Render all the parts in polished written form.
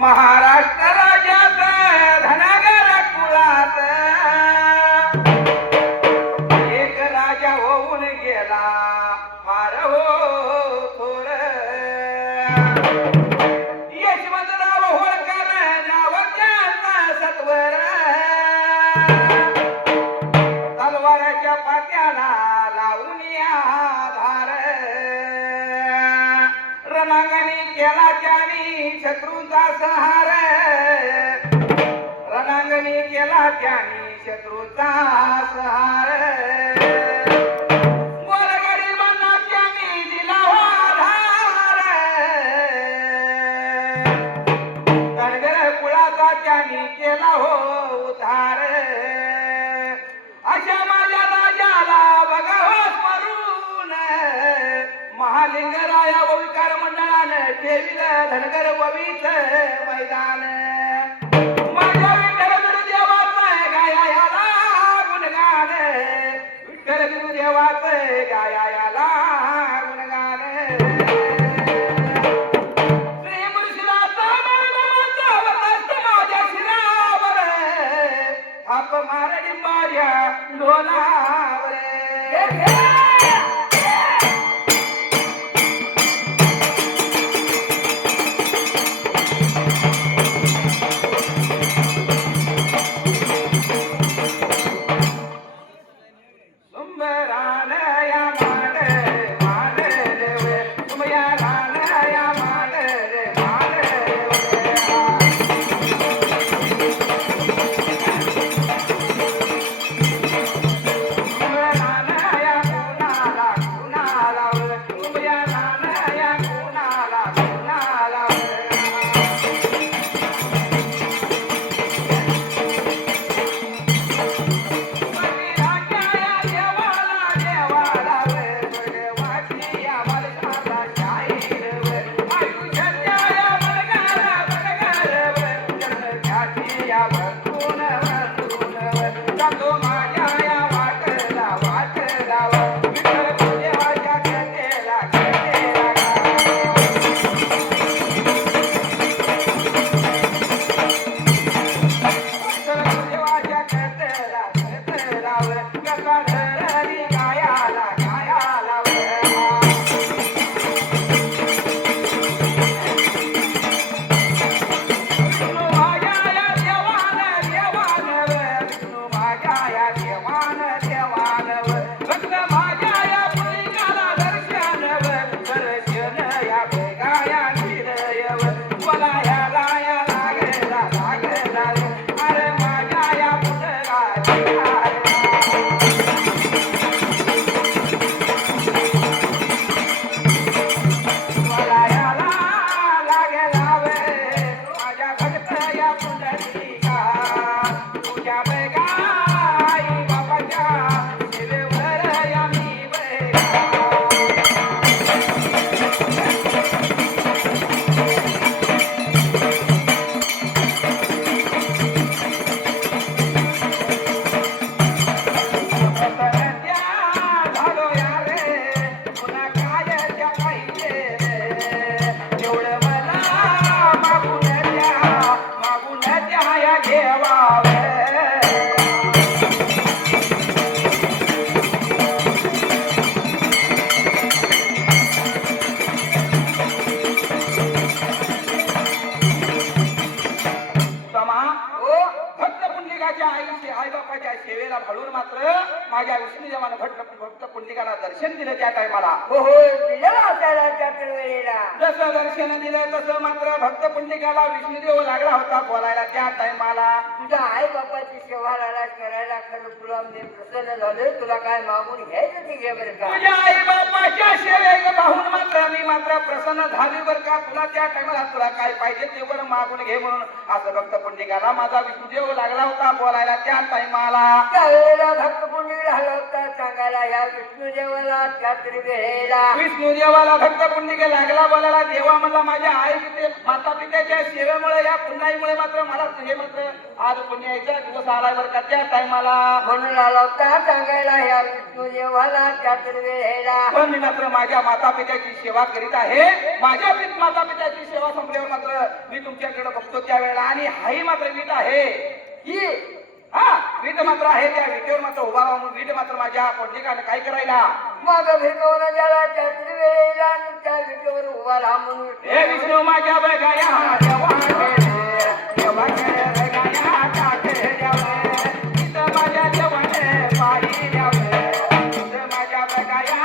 महाराष्ट्र राज्यात धनगर कुळात एक राजा होऊन गेला फार हो थोर. यशवंतराव होळकर नाव त्याचं सत्वर. तलवाराच्या पात्याला लावून धार. रणांगणी केला त्याने शत्रूंचा संहार. रणांगणी केला त्याने शत्रूंचा संहार. गोरगरिबांना त्याने दिला हो आधार. धनगर कुळाचा त्याने केला हो उद्धार. अशा माझ्या राजाला बघा हो स्मरून. महालिंगराया ओंकार मंडळानं ठेविलं धनगर ववीच मैदान. माझ्या विठ्ठल गुरुदेवाचं गायाला गुणगान. विठ्ठल गुरुदेवाचं गायाला गुणगान. श्री मुर्शिदाचा मानवाचा वरदस्त माझ्या शिरावर. थाप मार डिंबाऱ्या लोणावर. सेवेला घालून मात्र माझ्या विष्णुदेवानं भक्त पुंडलिकाला दर्शन दिलं त्या टायमाला. हो हो दिलं आपल्याला त्या वेळेला. जसं दर्शन दिलं तसं मात्र भक्त पुंडलिकाला विष्णुदेव लागला होता बोलायला त्या टायमाला. तुझ्या आई बापाची सेवा करायला खरं तुला मी प्रसन्न झाले. तुला काय मागून घ्यायचं ते घे बरं का. तुझ्या आई बापाच्या सेवेला पाहून मात्र मी मात्र प्रसन्न झाली बरं का. तुला त्या टायमाला तुला काय पाहिजे ते बरं मागून घे म्हणून असं भक्त पुंडलिकाला माझा विष्णुदेव लागला होता बोलायला त्या टायमाला. त्यावेळेला भक्त पुंडलिक झाला होता सांगायला या विष्णुदेवाला त्यातरी वेळेला. विष्णुदेवाला भक्त पुंडलिक लागला बोलायला. देवा म्हणला माझ्या आई माता पित्याच्या सेवेमुळे या पुण्याईमुळे मात्र मला तुझे मात्र आज पुण्याचा दिवस आलाय बरं का त्या टायमाला. म्हणून आला होता सांगायला या विष्णुदेवाला त्यातरी वेळेला. पण मी मात्र माझ्या माता पित्याची सेवा करीत आहे. माझ्या माता पित्याची सेवा संपल्यावर मात्र मी तुमच्याकडे बघतो त्यावेळेला आणि हाही मात्र वीट आहे ही हा वीट मात्र आहे त्या विटेवर मात्र उभा राहून वीट मात्र माझ्या पंडिताने काय करायला माझा भेटवणा ज्याला त्यातली वेळेला आणि त्या विटेवर उभा राहा म्हणून हे विष्णू माझ्या बघाया देवा देवा बघाया टाके द्यावे इथं माझ्या देवाने पाणी द्यावे इथं माझ्या बघाया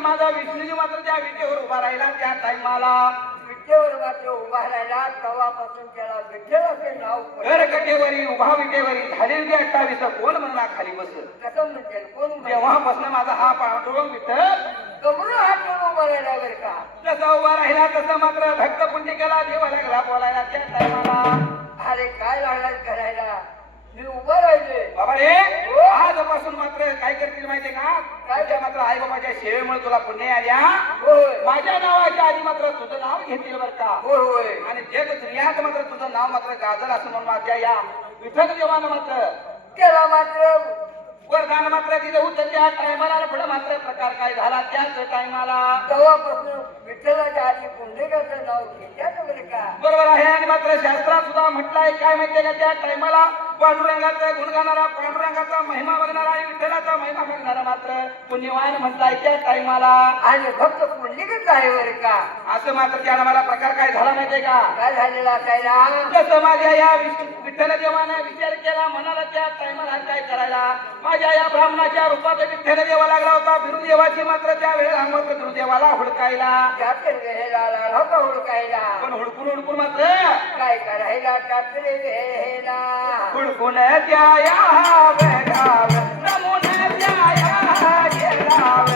माझा विष्णूजी मात्र त्या विटेवर उभा राहिला त्या टाइमाला विटेवर मात्र उभा राहिला तेव्हापासून त्याला विठ्ठल असे नाव पडले. घर कटेवरी उभा विटेवरी झालेली 28 कोण म्हणला खाली बसत कसं म्हणते कोण म्हणते? तेव्हापासून माझा हा पांडुरंग विठ्ठल कमरून हात ठेवून उभा राहिला बरं का जसा उभा राहिला तसं मात्र भक्त पुंडिकेला देवा लागला बोलायला त्या टाइमाला अरे काय लागला करायला मी उभा राहिले बाबा रे आजपासून मात्र काय करतील माहितीये का काय त्या मात्र आई बाबाच्या सेवेमुळे तुला पुण्य आल्या होय माझ्या नावाच्या आधी मात्र तुझं नाव घेतील बर का होय होय आणि जे दुनियात मात्र तुझं नाव मात्र गाजर असं म्हणून माझ्या या विठ्ठल देवानं मात्र त्याला मात्र वरदान मात्र दिलं होतं त्या टायमाला पुढे मात्र प्रकार काय झाला त्याच टायमाला तेव्हापासून विठ्ठलाच्या आधी पुंडलिकाचं नाव घेतल्याचं बरं का बरोबर आहे आणि मात्र शास्त्रात सुद्धा म्हटलंय काय माहितीये का त्या टायमाला पांडुरंगाचा गुण गाणारा पांडुरंगाचा महिमा बघणारा आणि विठ्ठलाचा महिमा बघणारा मात्र पुण्यवान म्हटलाय त्या टायमाला आणि भक्त पुंडलिकच आहे बरं का असं मात्र त्या मला प्रकार काय झाला माहितीये का काय झालेला असायला जसं माझ्या या विठ्ठल देवाने विचार केला म्हणाला त्या टायमाला काय करायला माझ्या या ब्राह्मणाच्या रूपात विठ्ठल देवा लागला होता बिरुदेवाची मात्र त्या वेळेला मात्र बिरुदेवाला हुडकायला त्यातले वेळेला नको हुडकायला पण हुडकून हुडकून मात्र काय करायला त्यातले वेळेला हुडकून त्या या बेगाव नमून त्या या गेलाव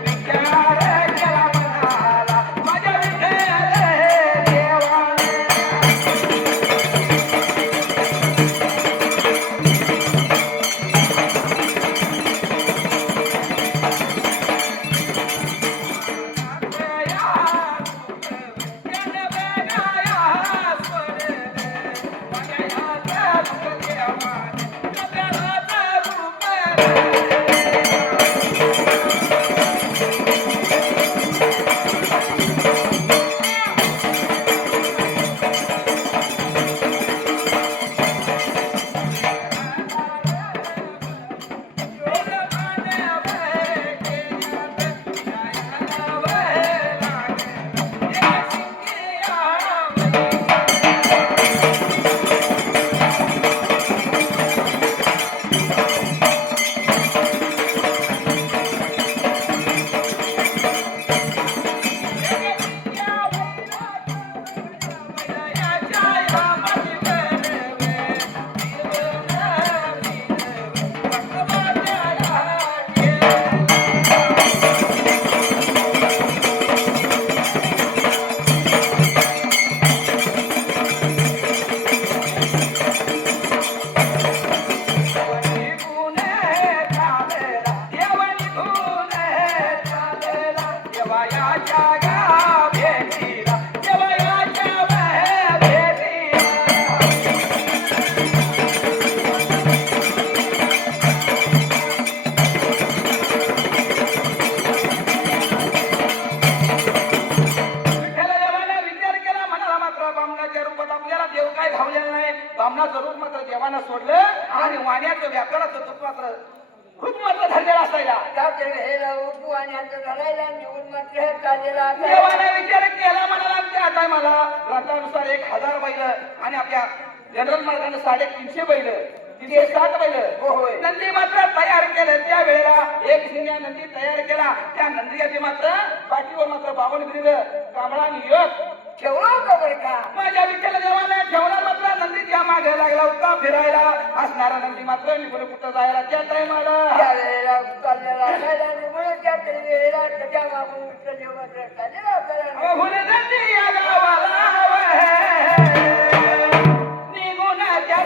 विचार केला म्हणाला माझ्या विठ्ठल देवाने बामणाचं रूप मात्र देवानं सोडलं आणि वाण्याचं व्यापाराचं दूध मात्र रूप मात्र धरलेला असायला. त्या वेळेला उठू आणि आता धरायला निघून मात्र चाललेला असायला. देवाने विचार केला म्हणाला त्या टायमाला ग्रंथानुसार 1000 बैल आणि आपल्या जनरल मार्गाने 350 बैल 360 बैल होय. नंदी मात्र तयार केलं. त्या वेळेला एक शिंग्या नंदी तयार केला. त्या नंदीची मात्र पाठीवर मात्र 52 ग्रील कांबळा आणि एक ठेवलं होतं बरं का? माझ्या विठ्ठल देवाने ठेवला मात्र नंदीच्या मागे लागला होता फिरायला. असणारा नंदी मात्र निघून कुठं जायला त्या टायमाला त्या वेळेला चाललेला असायला निघून त्या वेळेला त्याच्या मागून विठ्ठल देव मात्र चाललेला असायला. अहो, नंदी या गावाला निघून त्या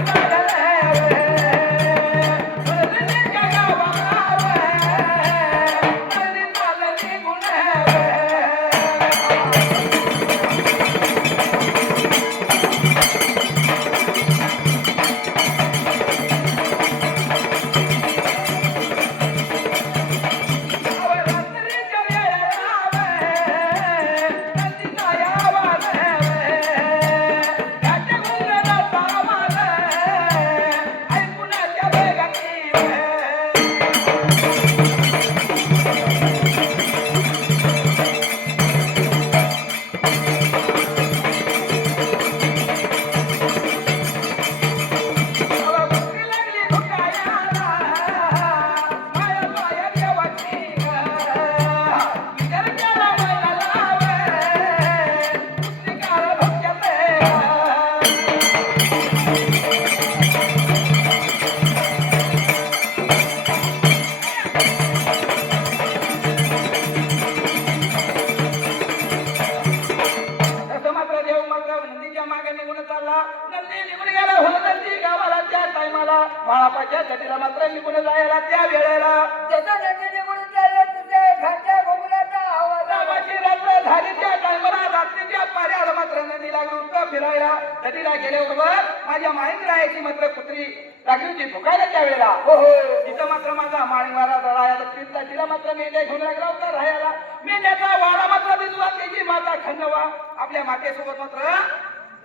बाळापाच्या जटीला मात्र निघून जायला त्या वेळेला जसं नदी निघून चाललं तुझ्या घरच्या घोंगड्याचा आवाज रामाची रात्र झाली. त्या टायमाला रात्रीच्या पाऱ्याला मात्र नदी लागली होतं फिरायला. नदीला गेल्याबरोबर माझ्या माहीत राहायची मात्र कुत्री लागली होती भुकायला त्या वेळेला. हो हो तिथं मात्र माझा माळीवारा राहायला तिथला तिला मात्र मेंढ्या घेऊन लागला होता राहायला. मेंढ्याचा वाडा मात्र दिसला. त्याची माता खंडवा आपल्या मातेसोबत मात्र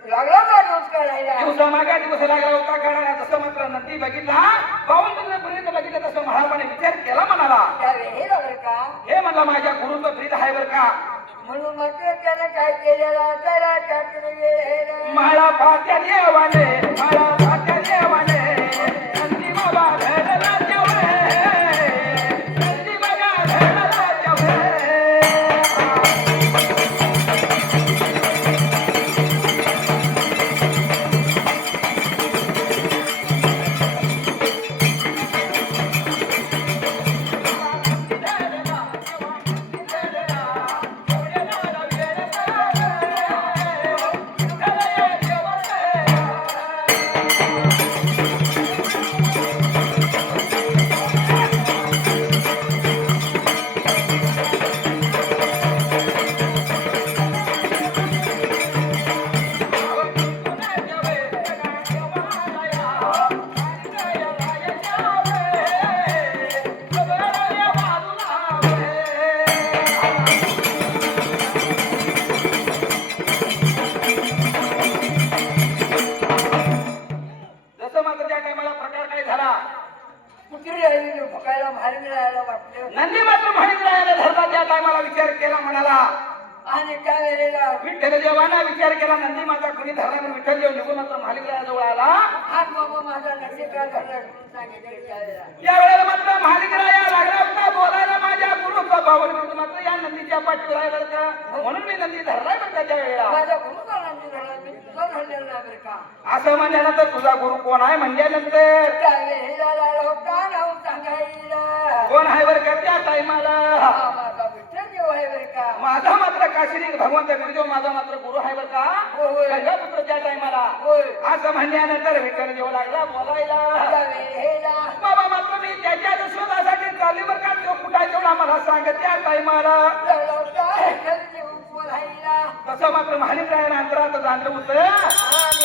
लागला का दिवस काढायला? दिवसा मागा दिवस लागला होता काढायला. तसं मात्र नंदी बघितला 52 पर्यंत बघितलं. तसं महाराजाने विचार केला म्हणाला त्या वेळेला बरं का? हे म्हणलं माझ्या गुरुचं ब्रीद आहे बरं का. म्हणून मात्र त्याने काय केलेलं असायला त्याकडे वेळेला माळा पात्या देवाने माळा पात्या देवाने नंदी बाबा धरला तेवढे नंदी बाबा धरला तेवढे. कुत्री राहिली भुकायला भारी मिळायला वाटलं. नंदी मात्र माहीत राहायला धरला. त्या टायमाला विचार केला म्हणाला आणि त्या वेळेला विठ्ठल देवाना विचार केला नंदी माझा कोणी धरला म्हणून विठ्ठल देव निघून मात्र महालिकरायाजवळ आला. हा बाबा माझा नशीब काय झाला म्हणून सांगितलं त्या वेळेला. या वेळेला मात्र महालिकराया लागला होता बोलायला माझ्या गुरुचा बावन म्हणून मात्र या नंदीच्या पाठीवर आहे बरं का. म्हणून मी नंदी धरलाय बरं का त्या वेळेला. माझा गुरुचा नंदी झाला मी तुझा धरलेला नाही बरं का. असं म्हणल्यानंतर तुझा गुरु कोण आहे म्हणल्यानंतर त्या वेळेला लागला होता नाव सांगायला. कोण आहे बरं का त्या टायमाला. हा माझा विठ्ठल देव आहे बरं का. माझा मात्र काशीनाथ भगवंत बिरदेव माझा मात्र गुरु आहे बरं का. होय. गंगापुत्र त्या टायमाला होय. असं म्हणल्यानंतर विठ्ठल देव लागला बोलायला. त्या वेळेला बाबा मात्र मी त्याच्या शोधासाठी चालली बरं का. तो कुठं तेवढा मला सांग त्या टायमाला. लागला होता विठ्ठल देव बोलायला. तसं मात्र महालिक राहायला अंतरात जाणलं होतं.